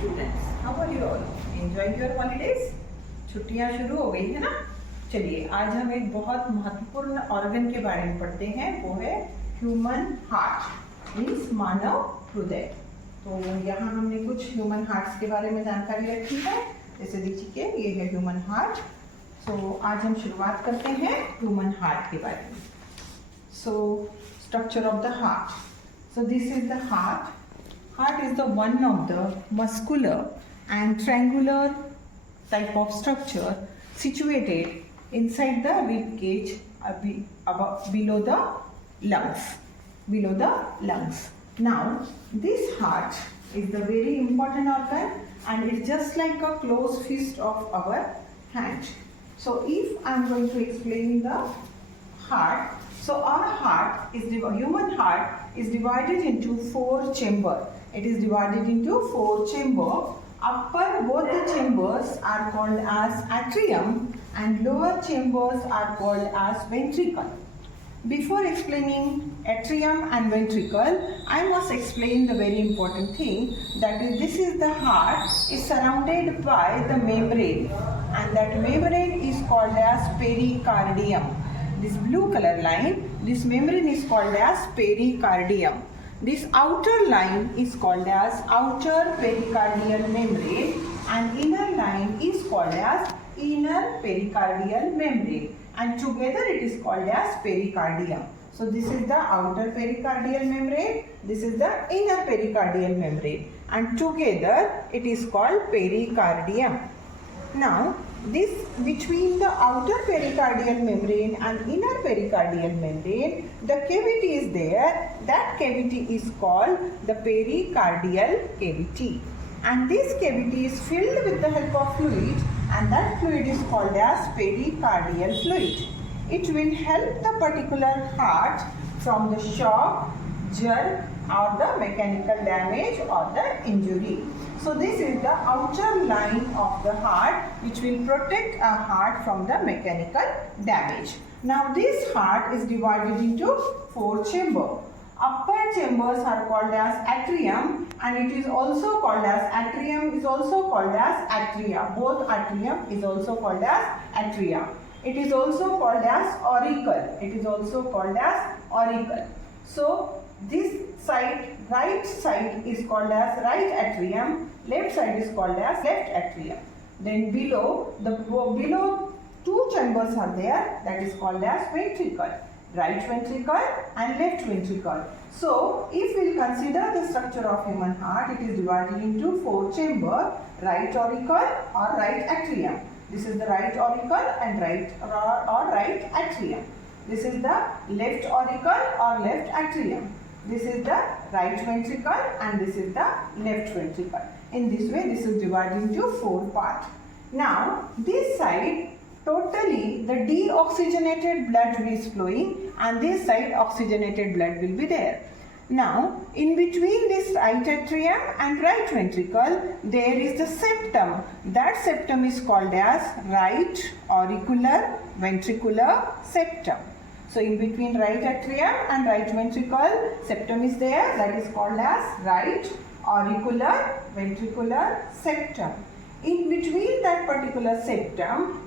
students, how are you all? Enjoying your holidays? छुट्टियां शुरू हो गई है ना। चलिए आज हम एक बहुत महत्वपूर्ण ऑर्गन के बारे में पढ़ते हैं, वो है ह्यूमन हार्ट, मीन्स मानव हृदय। तो यहाँ हमने कुछ ह्यूमन हार्ट्स के बारे में जानकारी रखी है। जैसे देखिए ये है ह्यूमन हार्ट। सो आज हम शुरुआत करते हैं ह्यूमन हार्ट के बारे में। So structure of the heart. So this is the heart. Heart is the one of the muscular and triangular type of structure situated inside the rib cage below the lungs. Below the lungs. Now, this heart is the very important organ and it's just like a closed fist of our hand. So, if I am going to explain the heart, so our heart is human heart is divided into 4 chambers. It is divided into 4 chambers. Upper both the chambers are called as atrium and lower chambers are called as ventricle. Before explaining atrium and ventricle, I must explain the very important thing, that is, this is the heart is surrounded by the membrane and that membrane is called as pericardium. This blue color line, this membrane is called as pericardium. This outer line is called as outer pericardial membrane and inner line is called as inner pericardial membrane, and together it is called as pericardium. So this is the outer pericardial membrane, this is the inner pericardial membrane, and together it is called pericardium. Now this between the outer pericardial membrane and inner pericardial membrane, the cavity is there. That cavity is called the pericardial cavity, and this cavity is filled with the help of fluid, and that fluid is called as pericardial fluid. It will help the particular heart from the shock, jerk or the mechanical damage or the injury. So this is the outer line of the heart which will protect our heart from the mechanical damage. Now this heart is divided into 4 chambers. Upper chambers are called as atrium and it is also called as atrium is also called as atria. Both atrium is also called as atria. It is also called as auricle. It is also called as auricle. So this side, right side is called as right atrium, left side is called as left atrium. Then below 2 chambers are there, that is called as ventricle, right ventricle and left ventricle. So if we consider the structure of human heart, it is divided into 4 chambers, right auricle or right atrium. This is the right auricle and right atrium. This is the left auricle or left atrium. This is the right ventricle and this is the left ventricle. In this way, this is divided into 4 parts. Now, this side, totally the deoxygenated blood is flowing and this side oxygenated blood will be there. Now, in between this right atrium and right ventricle, there is the septum. That septum is called as right auricular ventricular septum. So, in between right atrium and right ventricle, septum is there, that is called as right auricular ventricular septum. In between that particular septum,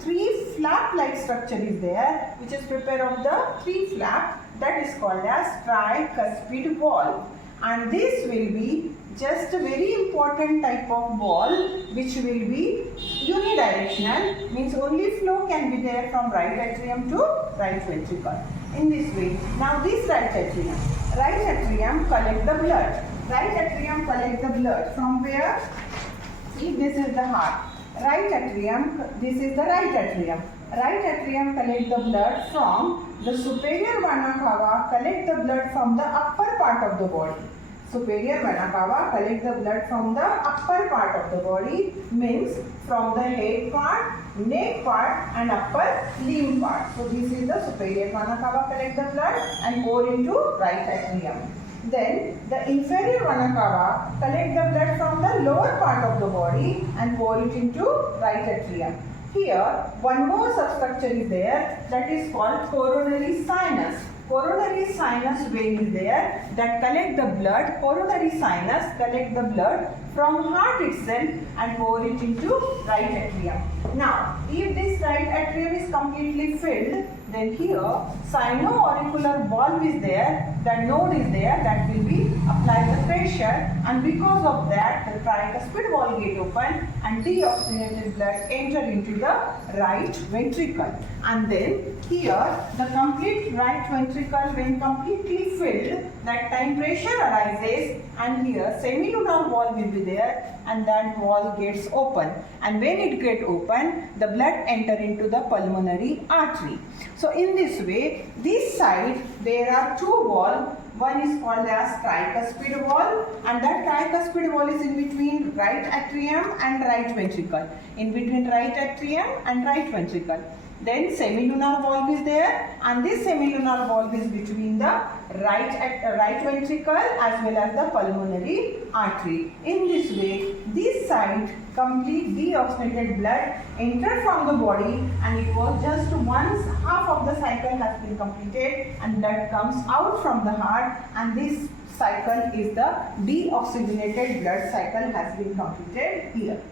3 flap-like structure is there, which is prepared of the 3 flap, that is called as tricuspid wall. And this will be just a very important type of wall which will be unidirectional, means only flow can be there from right atrium to right ventricle. In this way, now this right atrium collect the blood. Right atrium collect the blood from where? See, this is the heart. Right atrium, this is the right atrium. Right atrium collect the blood from the superior vena cava, collect the blood from the upper part of the body. Superior vena cava collect the blood from the upper part of the body, means from the head part, neck part and upper limb part. So this is the superior vena cava collect the blood and pour into right atrium. Then the inferior vena cava collect the blood from the lower part of the body and pour it into right atrium. Here one more substructure is there, that is called coronary sinus. coronary sinus vein is there that collect the blood. Coronary sinus collect the blood from heart itself and pour it into right atrium. Now, if this right atrium is completely filled, then here sino-auricular valve is there, that node is there that will be apply the pressure, and because of that the tricuspid valve get open and deoxygenated blood enter into the right ventricle. And then here the complete right ventricle when completely filled, that time pressure arises and here semilunar valve will be there and that valve gets open, and when it get open the blood enter into the pulmonary artery. So in this way, this side there are two valves. One is called as tricuspid valve, and that tricuspid valve is in between right atrium and right ventricle. In between right atrium and right ventricle. Then semilunar valve is there, and this semilunar valve is between the right ventricle as well as the pulmonary artery. In this way, this side complete deoxygenated blood entered from the body, and it was just once half of the cycle has been completed and blood comes out from the heart, and this cycle is the deoxygenated blood cycle has been completed here.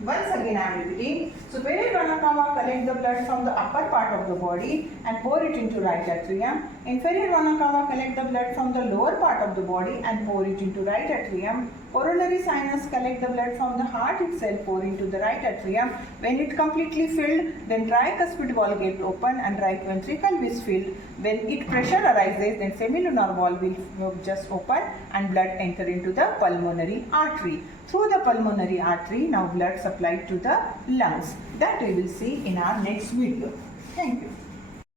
Once again I am repeating. Superior vena cava collect the blood from the upper part of the body and pour it into right atrium. Inferior vena cava collect the blood from the lower part of the body and pour it into right atrium. Coronary sinus collect the blood from the heart itself, pour into the right atrium. When it completely filled, then tricuspid valve get open and right ventricle is filled. When it pressure arises, then semilunar valve will just open and blood enter into the pulmonary artery. Through the pulmonary artery, now blood supplied to the lungs. That we will see in our next video. Thank you.